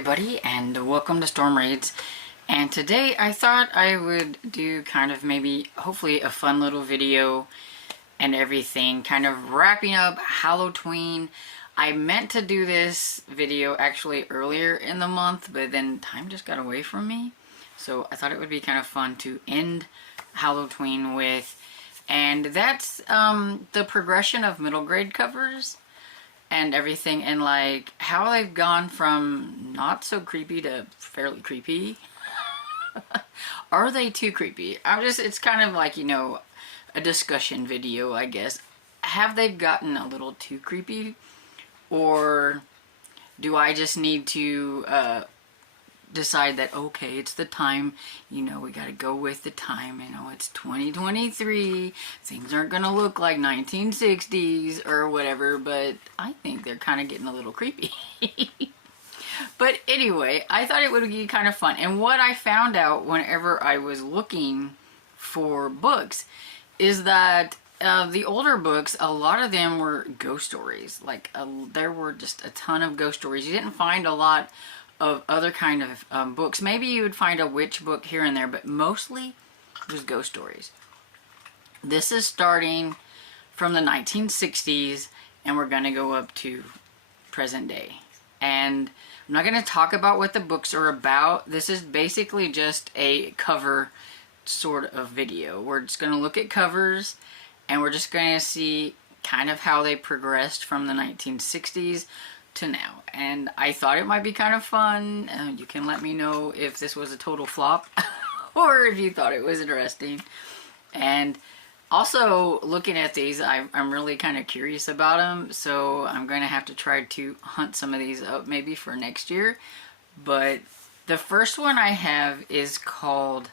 everybody, and welcome to Storm Raids. And today I thought I would do kind of maybe, hopefully, a fun little video and everything, kind of wrapping up Halloween. I meant to do this video actually earlier in the month, but then time just got away from me. So I thought it would be kind of fun to end Halloween with. And that's the progression of middle grade covers and everything, and like how they've gone from not so creepy to fairly creepy. Are they too creepy? It's kind of like, you know, a discussion video, I guess. Have they gotten a little too creepy? Or do I just need to decide that, okay, it's the time, you know, we gotta go with the time, you know, it's 2023, things aren't gonna look like 1960s or whatever, but I think they're kind of getting a little creepy. But anyway, I thought it would be kind of fun, and what I found out whenever I was looking for books is that the older books, a lot of them were ghost stories. Like, there were just a ton of ghost stories. You didn't find a lot of other kind of books. Maybe you would find a witch book here and there, but mostly it was ghost stories. This is starting from the 1960s, and we're going to go up to present day. And I'm not going to talk about what the books are about. This is basically just a cover sort of video. We're just going to look at covers, and we're just going to see kind of how they progressed from the 1960s to now. And I thought it might be kind of fun. You can let me know if this was a total flop or if you thought it was interesting. And also, looking at these, I'm really kind of curious about them, so I'm going to have to try to hunt some of these up maybe for next year. But the first one I have is called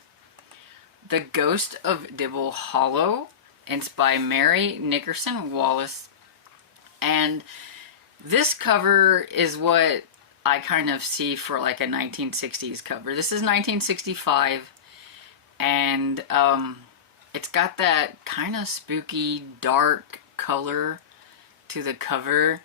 The Ghost of Dibble Hollow. It's by Mary Nickerson Wallace, and this cover is what I kind of see for like a 1960s cover. This is 1965, and it's got that kind of spooky, dark color to the cover.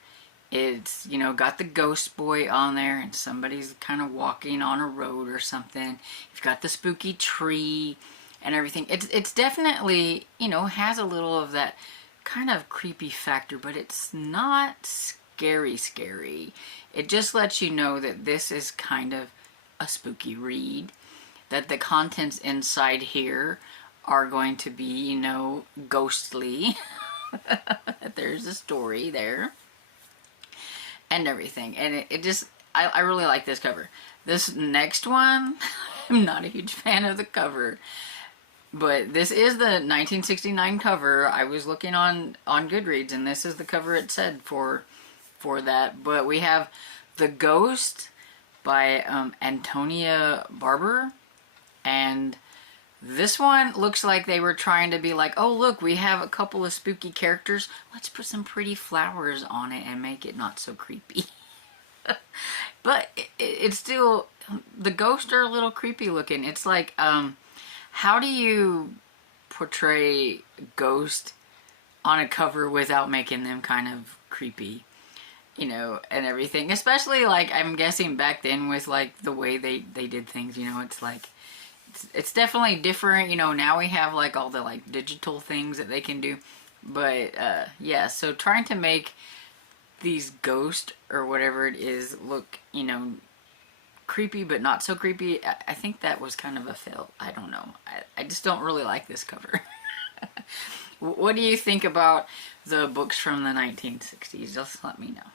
It's, you know, got the ghost boy on there, and somebody's kind of walking on a road or something. You've got the spooky tree and everything. It's definitely, you know, has a little of that kind of creepy factor, but it's not scary. It just lets you know that this is kind of a spooky read, that the contents inside here are going to be, you know, ghostly. There's a story there and everything, and it just, I really like this cover. This next one, I'm not a huge fan of the cover, but this is the 1969 cover. I was looking on Goodreads, and this is the cover it said for that. But we have The Ghost by Antonia Barber, and this one looks like they were trying to be like, oh look, we have a couple of spooky characters, let's put some pretty flowers on it and make it not so creepy. But it's still, the ghosts are a little creepy looking. It's like, how do you portray ghost on a cover without making them kind of creepy, you know, and everything? Especially, like, I'm guessing back then with, like, the way they did things, you know, it's like, it's definitely different, you know. Now we have, like, all the, like, digital things that they can do. But, yeah, so trying to make these ghosts, or whatever it is, look, you know, creepy but not so creepy, I think that was kind of a fail. I don't know. I just don't really like this cover. What do you think about the books from the 1960s? Just let me know.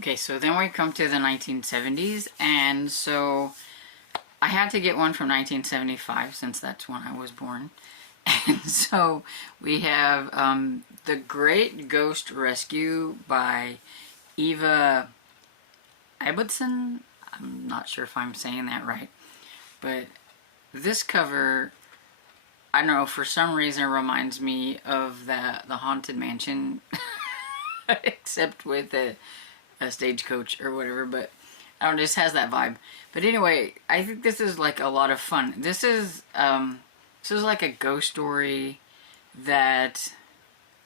Okay, so then we come to the 1970s, and so I had to get one from 1975 since that's when I was born. And so we have The Great Ghost Rescue by Eva Ibbotson. I'm not sure if I'm saying that right, but this cover, I don't know, for some reason reminds me of the Haunted Mansion, except with a stagecoach or whatever, but I don't know, it just has that vibe. But anyway, I think this is like a lot of fun. This is like a ghost story that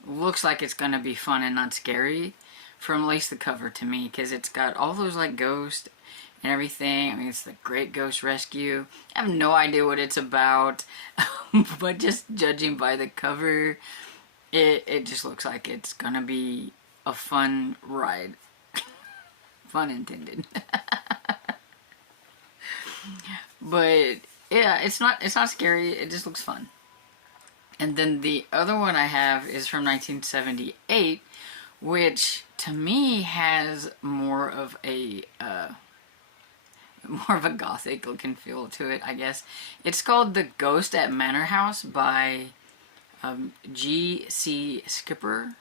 looks like it's gonna be fun and not scary, from at least the cover to me, because it's got all those like ghosts. and everything. I mean, it's the Great Ghost Rescue. I have no idea what it's about, but just judging by the cover, it just looks like it's gonna be a fun ride. Fun intended. But yeah, it's not scary. It just looks fun. And then the other one I have is from 1978, which to me has more of a gothic looking feel to it, I guess. It's called The Ghost at Manor House by G.C. Skipper.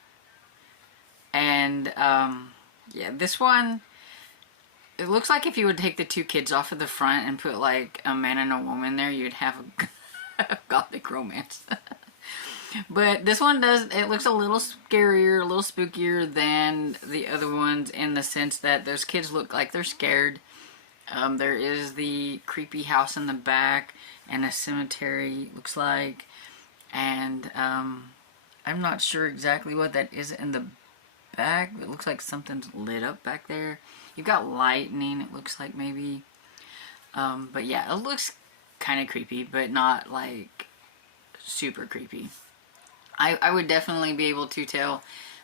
And yeah, this one, it looks like if you would take the two kids off of the front and put like a man and a woman there, you'd have a gothic romance. But this one it looks a little scarier, a little spookier than the other ones in the sense that those kids look like they're scared. There is the creepy house in the back and a cemetery, looks like. And I'm not sure exactly what that is in the back. It looks like something's lit up back there. You've got lightning, it looks like maybe. But yeah, it looks kind of creepy, but not like super creepy. I would definitely be able to tell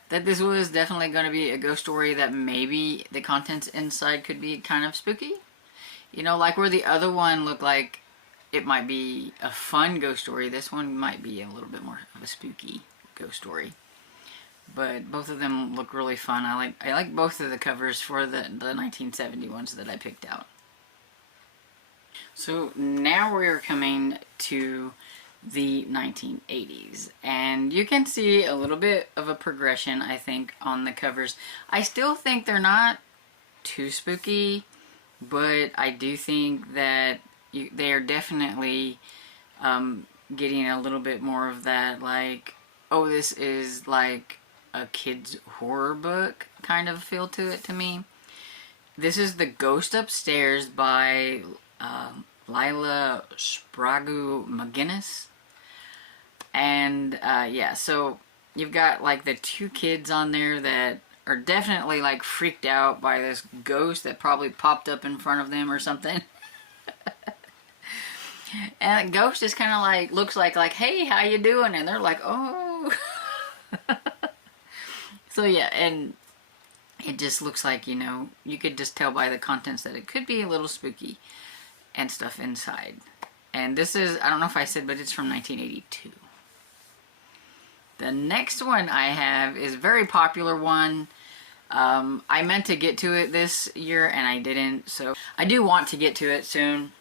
that this was definitely going to be a ghost story that maybe the contents inside could be kind of spooky. You know, like where the other one looked like it might be a fun ghost story, this one might be a little bit more of a spooky ghost story. But both of them look really fun. I like both of the covers for the 1970 ones that I picked out. So now we're coming to the 1980s, and you can see a little bit of a progression, I think, on the covers. I still think they're not too spooky, but I do think that they are definitely getting a little bit more of that, like, oh, this is like a kid's horror book kind of feel to it to me. This is The Ghost Upstairs by Lila Sprague McGinnis. And yeah, so you've got like the two kids on there that are definitely like freaked out by this ghost that probably popped up in front of them or something. And the ghost is kind of like, looks like, hey, how you doing? And they're like, oh. So yeah, and it just looks like, you know, you could just tell by the contents that it could be a little spooky and stuff inside. And this is, I don't know if I said, but it's from 1982. The next one I have is a very popular one. I meant to get to it this year and I didn't, so I do want to get to it soon.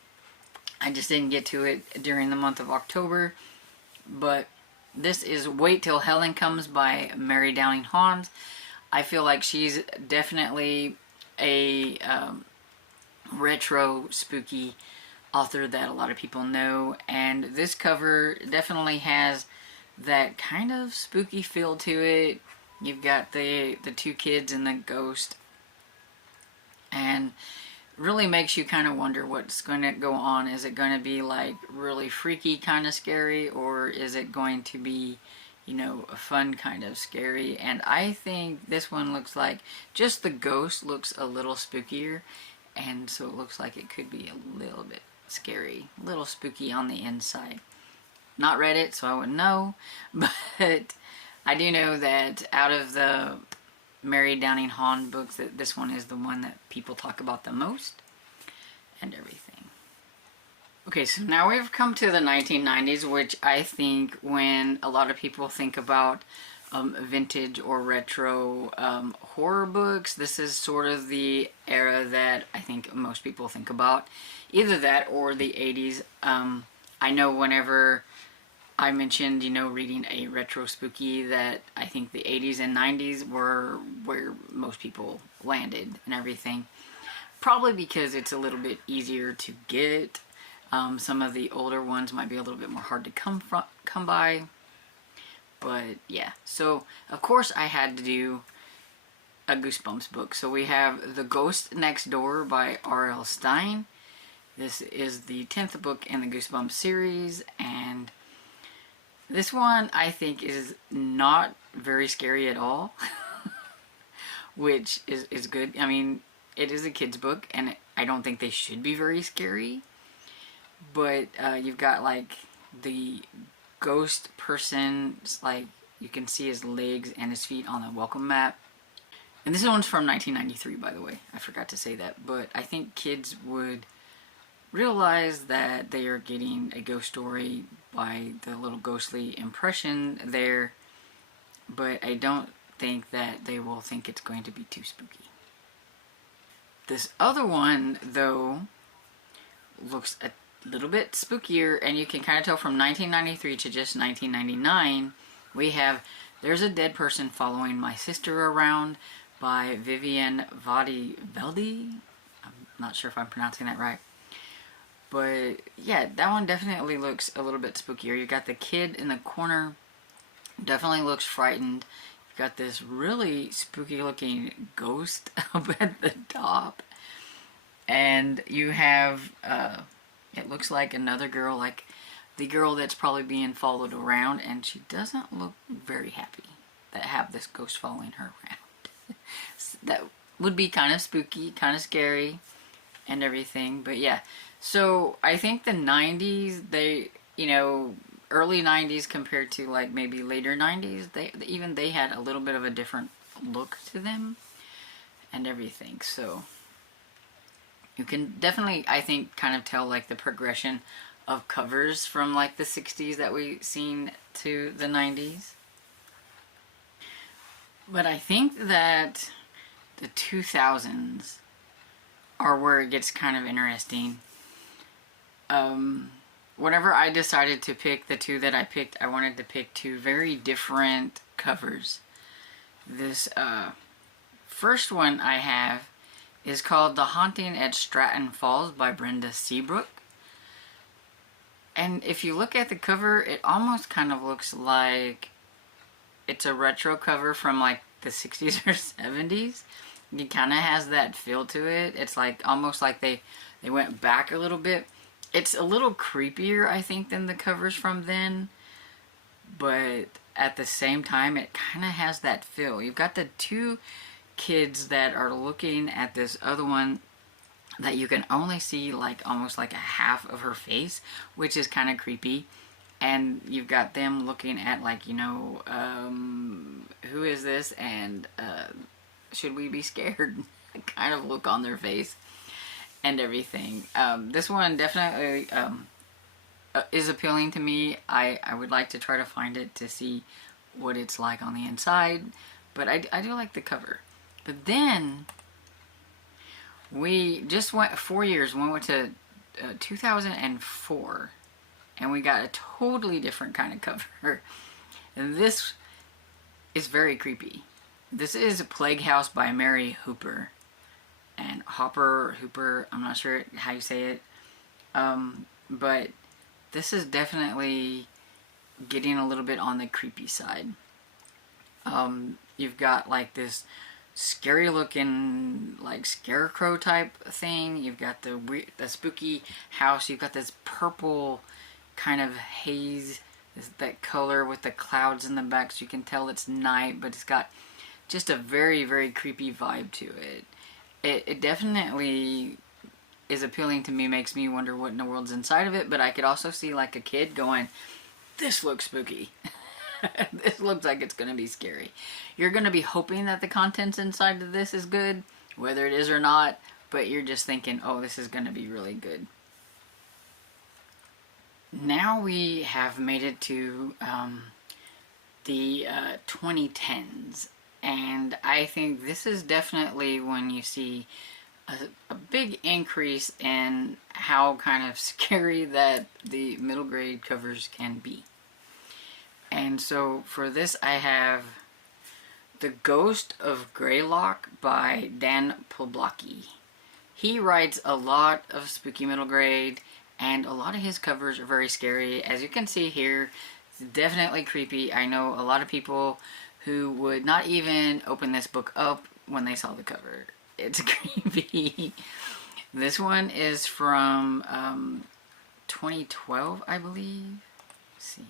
I just didn't get to it during the month of October. But this is Wait Till Helen Comes by Mary Downing Hans. I feel like she's definitely a retro spooky author that a lot of people know, and this cover definitely has that kind of spooky feel to it. You've got the two kids and the ghost, and really makes you kind of wonder what's going to go on. Is it going to be like really freaky kind of scary, or is it going to be, you know, a fun kind of scary? And I think this one looks like just the ghost looks a little spookier, and so it looks like it could be a little bit scary, a little spooky on the inside. Not read it, so I wouldn't know, but I do know that out of the Mary Downing Hahn books, that this one is the one that people talk about the most and everything. Okay, so now we've come to the 1990s, which I think when a lot of people think about vintage or retro horror books, this is sort of the era that I think most people think about. Either that or the 80s. I know whenever I mentioned, you know, reading a retro spooky, that I think the 80s and 90s were where most people landed and everything. Probably because it's a little bit easier to get. Some of the older ones might be a little bit more hard to come by. But yeah, so of course I had to do a Goosebumps book. So we have The Ghost Next Door by R.L. Stine. This is the 10th book in the Goosebumps series, and this one I think is not very scary at all, which is good. I mean, it is a kid's book, and I don't think they should be very scary. But you've got like the ghost person, like you can see his legs and his feet on the welcome mat. And this one's from 1993, by the way. I forgot to say that. But I think kids would realize that they are getting a ghost story by the little ghostly impression there. But I don't think that they will think it's going to be too spooky. This other one, though, looks a little bit spookier, and you can kind of tell from 1993 to just 1999, we have There's a Dead Person Following My Sister Around by Vivian Veldi. I'm not sure if I'm pronouncing that right. But yeah, that one definitely looks a little bit spookier. You got the kid in the corner, definitely looks frightened. You got this really spooky looking ghost up at the top. And you have, it looks like another girl, like the girl that's probably being followed around, and she doesn't look very happy that have this ghost following her around. That would be kind of spooky, kind of scary, and everything. But yeah, so I think the 90s, they, you know, early 90s compared to like maybe later 90s, they had a little bit of a different look to them and everything. So you can definitely, I think, kind of tell like the progression of covers from like the 60s that we've seen to the 90s. But I think that the 2000s are where it gets kind of interesting. Whenever I decided to pick the two that I picked, I wanted to pick two very different covers. This first one I have is called The Haunting at Stratton Falls by Brenda Seabrook. And if you look at the cover, it almost kind of looks like it's a retro cover from like the 60s or 70s. It kind of has that feel to it. It's like almost like they went back a little bit. It's a little creepier, I think, than the covers from then. But at the same time, it kind of has that feel. You've got the two kids that are looking at this other one that you can only see like almost like a half of her face, which is kind of creepy. And you've got them looking at like, you know, who is this, and should we be scared kind of look on their face and everything. This one definitely is appealing to me. I would like to try to find it to see what it's like on the inside, but I do like the cover. But then we just went 4 years. We went to 2004, and we got a totally different kind of cover. And this is very creepy. This is Plague House by Mary Hooper. And Hooper, I'm not sure how you say it. But this is definitely getting a little bit on the creepy side. You've got like this scary looking like scarecrow type thing. You've got the spooky house. You've got this purple kind of haze, that color with the clouds in the back, so you can tell it's night, but it's got just a very, very creepy vibe to it. It definitely is appealing to me, makes me wonder what in the world's inside of it, but I could also see like a kid going, this looks spooky. This looks like it's going to be scary. You're going to be hoping that the contents inside of this is good, whether it is or not, but you're just thinking, oh, this is going to be really good. Now we have made it to the 2010s, and I think this is definitely when you see a big increase in how kind of scary that the middle grade covers can be. And so for this I have The Ghost of Greylock by Dan Poblocki. He writes a lot of spooky middle grade, and a lot of his covers are very scary. As you can see here, it's definitely creepy. I know a lot of people who would not even open this book up when they saw the cover. It's creepy. This one is from 2012, I believe. Let's see.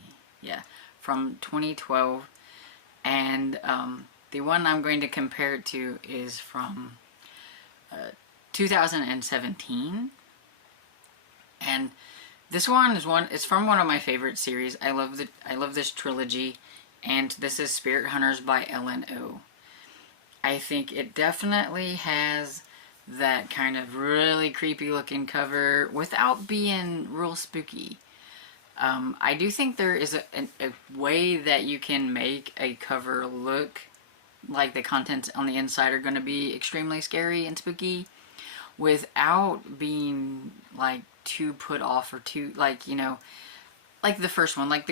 Yeah, from 2012. And the one I'm going to compare it to is from 2017. And this one is it's from one of my favorite series. I love this trilogy, and this is Spirit Hunters by Ellen O. I think it definitely has that kind of really creepy looking cover without being real spooky. I do think there is a way that you can make a cover look like the contents on the inside are going to be extremely scary and spooky without being like too put off or too, like, you know, like the first one, like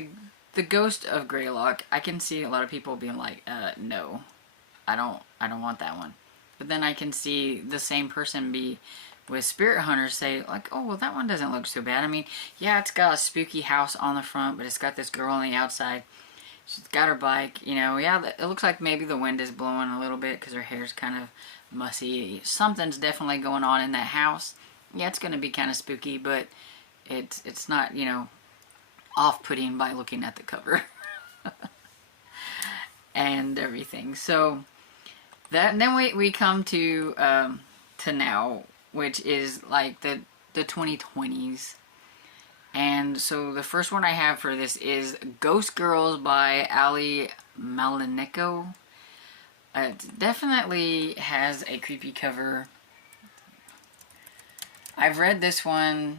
the Ghost of Greylock. I can see a lot of people being like, no, I don't want that one. But then I can see the same person be with Spirit Hunters say like, oh, well, that one doesn't look so bad. I mean, yeah, it's got a spooky house on the front, but it's got this girl on the outside. She's got her bike, you know, yeah, it looks like maybe the wind is blowing a little bit because her hair's kind of mussy. Something's definitely going on in that house. Yeah, it's going to be kind of spooky, but it's not, you know, off-putting by looking at the cover. And everything. So that, and then we come to now, which is like the 2020s. And so the first one I have for this is Ghost Girls by Ali Malineko. It definitely has a creepy cover. I've read this one,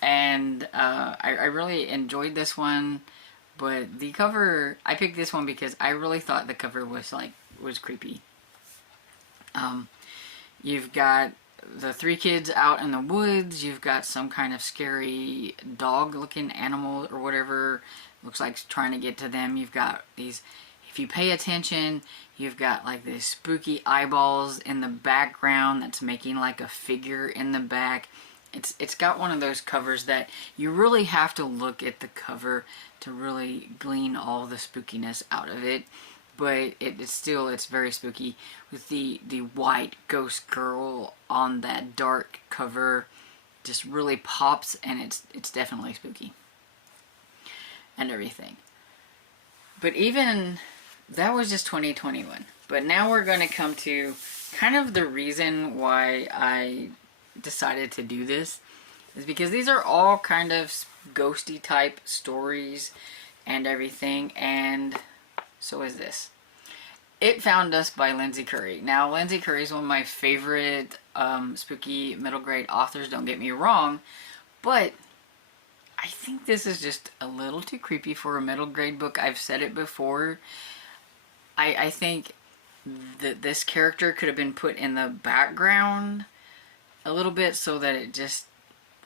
and I really enjoyed this one, but the cover, I picked this one because I really thought the cover was creepy. You've got the three kids out in the woods. You've got some kind of scary dog-looking animal or whatever. Looks like it's trying to get to them. You've got these, if you pay attention, you've got like these spooky eyeballs in the background that's making like a figure in the back. It's got one of those covers that you really have to look at the cover to really glean all the spookiness out of it. But it's very spooky with the white ghost girl on that dark cover. Just really pops, and it's definitely spooky and everything. But even that was just 2021. But now we're going to come to kind of the reason why I decided to do this is because these are all kind of ghosty type stories and everything, and so is this. It Found Us by Lindsay Curry. Now, Lindsay Curry is one of my favorite spooky middle grade authors, don't get me wrong, but I think this is just a little too creepy for a middle grade book. I've said it before. I think that this character could have been put in the background a little bit so that it just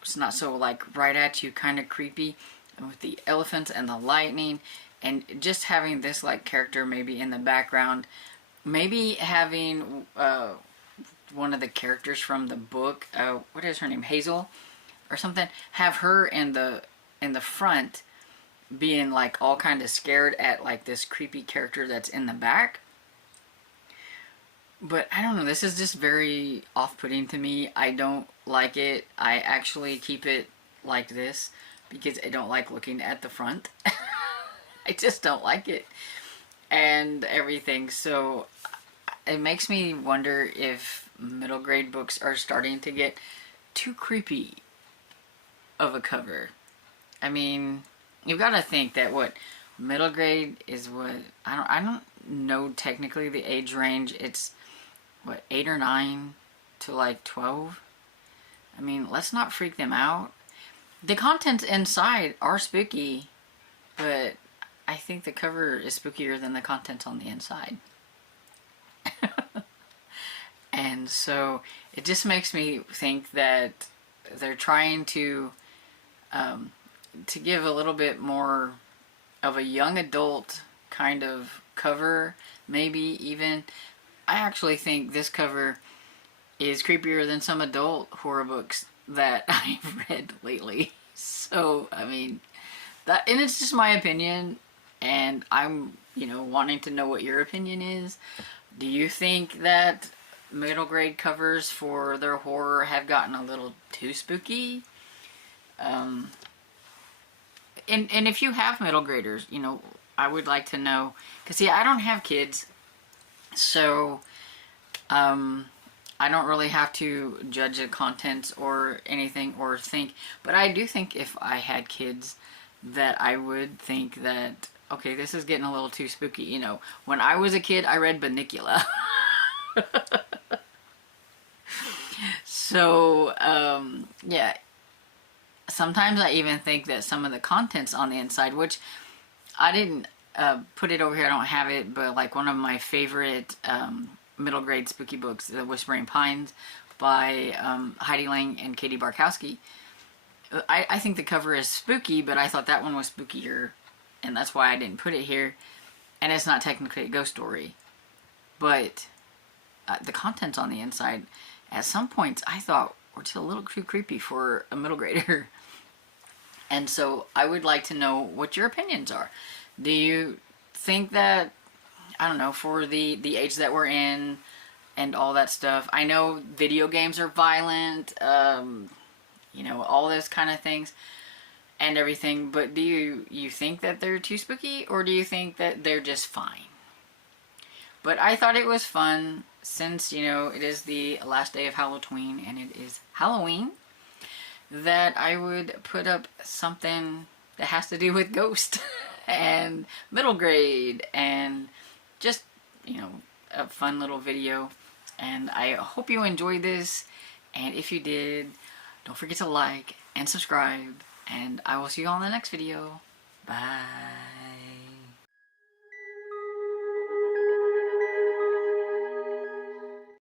was not so like right at you kind of creepy, and with the elephants and the lightning. And just having this like character maybe in the background, maybe having one of the characters from the book, what is her name, Hazel or something, have her in the front being like all kind of scared at like this creepy character that's in the back. But I don't know, this is just very off-putting to me. I don't like it. I actually keep it like this because I don't like looking at the front. I just don't like it and everything. So it makes me wonder if middle grade books are starting to get too creepy of a cover. I mean, you've got to think that what middle grade is, what I don't know technically the age range. It's what, 8 or 9 to like 12. I mean, let's not freak them out. The contents inside are spooky, but I think the cover is spookier than the contents on the inside. And so it just makes me think that they're trying to give a little bit more of a young adult kind of cover, maybe even. I actually think this cover is creepier than some adult horror books that I've read lately. So, I mean, that, and it's just my opinion. And I'm, you know, wanting to know what your opinion is. Do you think that middle grade covers for their horror have gotten a little too spooky? And if you have middle graders, you know, I would like to know. Because, see, I don't have kids. So, I don't really have to judge the contents or anything or think, but I do think if I had kids that I would think that, okay, this is getting a little too spooky. You know, when I was a kid, I read Bunnicula. So, yeah, sometimes I even think that some of the contents on the inside, which I didn't put it over here, I don't have it, but like one of my favorite middle grade spooky books, The Whispering Pines by Heidi Lang and Katie Barkowski. I think the cover is spooky, but I thought that one was spookier, and that's why I didn't put it here. And it's not technically a ghost story, but the contents on the inside, at some points, I thought were just a little too creepy for a middle grader. And so I would like to know what your opinions are. Do you think that, I don't know, for the age that we're in and all that stuff, I know video games are violent, you know, all those kind of things and everything, but do you think that they're too spooky, or do you think that they're just fine? But I thought it was fun, since, you know, it is the last day of Halloween and it is Halloween, that I would put up something that has to do with ghosts and middle grade and just, you know, a fun little video. And I hope you enjoyed this, and if you did, don't forget to like and subscribe, and I will see you all in the next video. Bye.